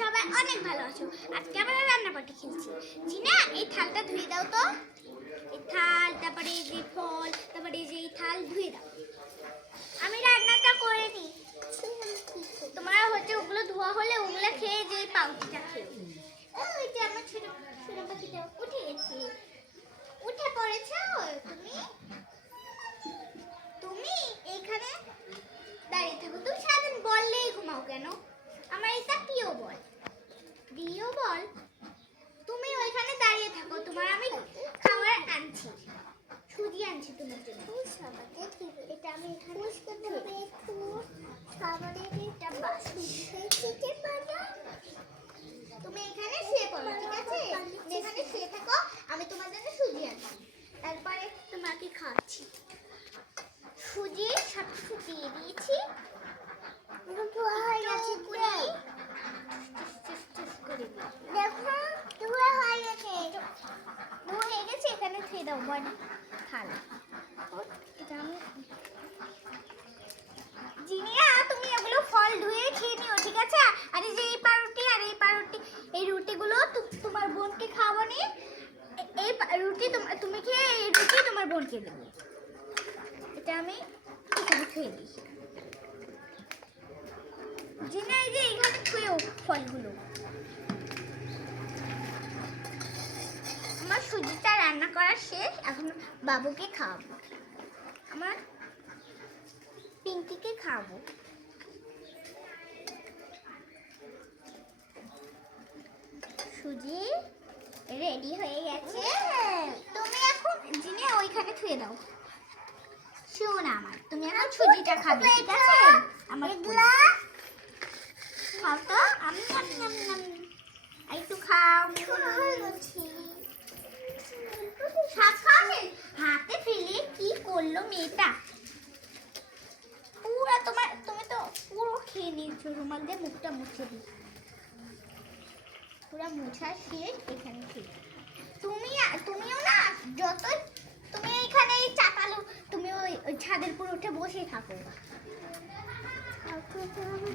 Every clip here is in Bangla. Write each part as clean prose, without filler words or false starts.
সবাই অনেক ভালো আছো। আজকে আমরা রান্না পার্টি খেলছি। জিনা, এই থালটা ধুয়ে দাও তো। এই থাল, তারপরে এই যে ফল, তারপরে এই যে এই থাল ধুয়ে দাও। আমি রান্নাটা করে নি। তোমরা হচ্ছে ওগুলো ধোয়া হলে ওগুলো খেয়ে যে পাউচিটা খেয়ে। ওই যে আমার ছোট ছোট পাখিটা উঠে গেছে। উঠে পড়েছো তুমি? তুমি এইখানে দাঁড়িয়ে থাকো। তুমি সারাদিন বললেই ঘুমাও কেন? আমার এটা প্রিয় বল। প্রিয় বল, তুমি ওইখানে দাঁড়িয়ে থাকো। তোমার আমি খাবার আনছি, সুজি আনছি তোমার জন্য। এটা আমি এখানে তুমি এখানে শুয়ে পড়ো, ঠিক আছে? এখানে শুয়ে থাকো, আমি তোমার জন্য সুজি আনছি। তারপরে তোমাকে খাওয়াচ্ছি। সুজি সব দিয়ে দিয়েছি। এখানে খেয়ে দাও বড় থালা। জিনিয়া, তুমি এগুলো ফল ধুয়ে খেয়ে নিও, ঠিক আছে? আর এই যে এই পাউরুটি আর এই পাউরুটি, এই রুটিগুলো তোমার বোনকে খাওয়াবো নি। এই রুটি তুমি খেয়ে এই রুটি তোমার বোনকে দেবো। এটা আমি এখানে খেয়ে দিই। জিনা, এই যে এখানে খেয়েও ফলগুলো। আমার সুজিটা রান্না করা শেষ, এখন বাবুকে খাওয়াবো। আমার পিঙ্কিকে খাওয়াবো। সুজি রেডি হয়ে গেছে। তুমি এখন জিনে ওইখানে থুয়ে দাও। শোন আমার, তুমি এখন সুজিটা খাবে, ঠিক আছে? আমার খাও তো, আমি একটু খাও। হাতে ফেলে কি করলো মেয়েটা? পুরো তুমি তো পুরো খেয়ে নিয়েছো। রুমাল দিয়ে মুখটা মুছে দিই। পুরো মুছা শেষ। এখানে খেয়ে তুমিও না, যত তুমি এখানে চাপালো, তুমি ওই ছাদের উপর উঠে বসে থাকো।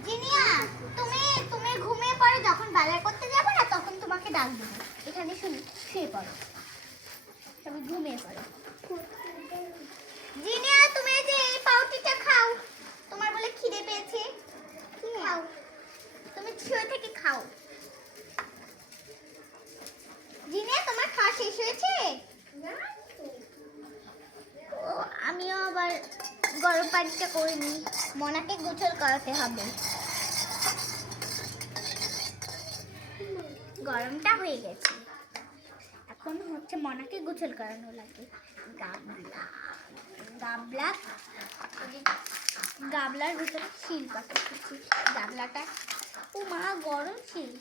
জিনিয়া, তুমি ঘুমিয়ে পড়ে, যখন বাজার করতে যাবো না তখন তোমাকে ডাক দেবো। এখানে শুয়ে পড়ো, তুমি ঘুমিয়ে পড়ো। জিনিয়া, তুমি যে এই পাউটিটা খাও, তোমার বলে খিদে পেয়েছে। খাও, তুমি শুয়ে থেকে খাও। জিনিয়া, তোমার খাওয়া শেষ হয়েছে? ও, আমিও আবার গরম পানিটা করে নিই। মনাকে গোসল করাতে হবে। গরমটা হয়ে গেছে, এখন হচ্ছে মনাকে গোসল করানো লাগে। গাবলার ভিতরে শিল পাঠাচ্ছি। গাবলাটা ও মা, গরম শিল।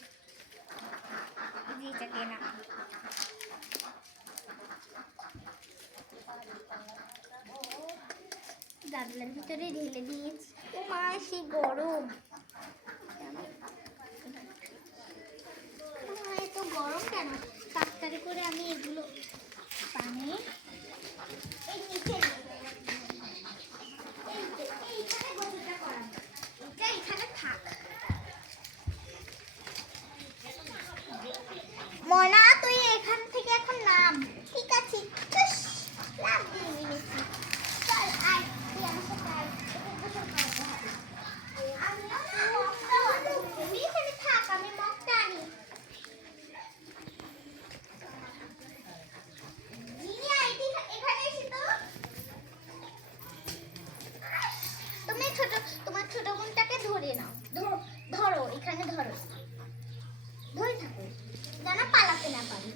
না, গাবলার ভিতরে ঢেলে দিয়েছি। ও মা, সে গরম। এত গরম কেন? তাড়াতাড়ি করে আমি এগুলো পানি এই নিচে এইখানে থাক। মনা, তুই এখান থেকে এখন নাম, ঠিক আছে? লাভ দিয়ে নিয়েছি। চল আয়, তুই আমার সাথে আয়। তুমি এখানে থাক, আমি মগটা আনি। তোমার ছোট বোনটাকে ধরে নাও। ধরো, এখানে ধরো, ধরে থাকো, যেন পালাতে না পারি।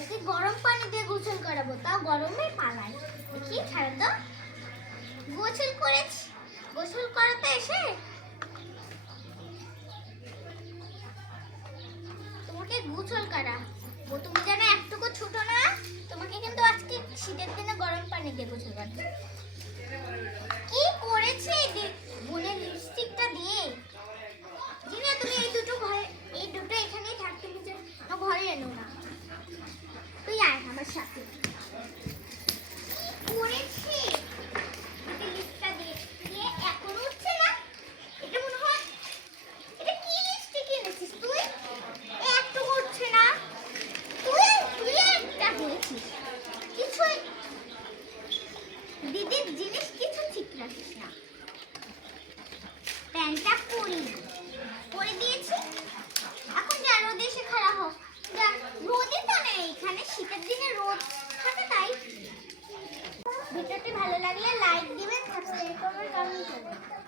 ওকে গরম পানি দিয়ে গোসল করাবো, তাও গরমে পালায়। দেখি, ছাড়ো তো। গোসল করেছি, গোসল করাতে এসে তোমাকে গোসল করা। তুমি যেন একটুকু ছোট না, তোমাকে কিন্তু আজকে শীতের দিনে গরম পানি দিয়ে গোসল করতে। কি করেছে বোনের লিপস্টিকটা দিয়ে? জিনা, তুমি এই দুটো এখানেই থাকতে বুঝে ঘরে এনো না। তুই আয় আমার সাথে। কি করেছে লিপস্টিকটা দিয়ে এখন উঠছে না? এটা মনে হয়, এটা কি লিপস্টিক এনেছিস তুই? করছিস? কিছুই দিদির জিনিস কিছু ঠিক রাখিস না। প্যান্টটা পরে দিয়েছি, এখন যা রোদে এসে খাড়া হোক। যা, রোদই তো নেই এখানে, শীতের দিনে রোদ থাকে তাই। ভিডিওটি ভালো লাগলে লাইক দিবেন, সাবস্ক্রাইব করবেন, কমেন্ট করবেন।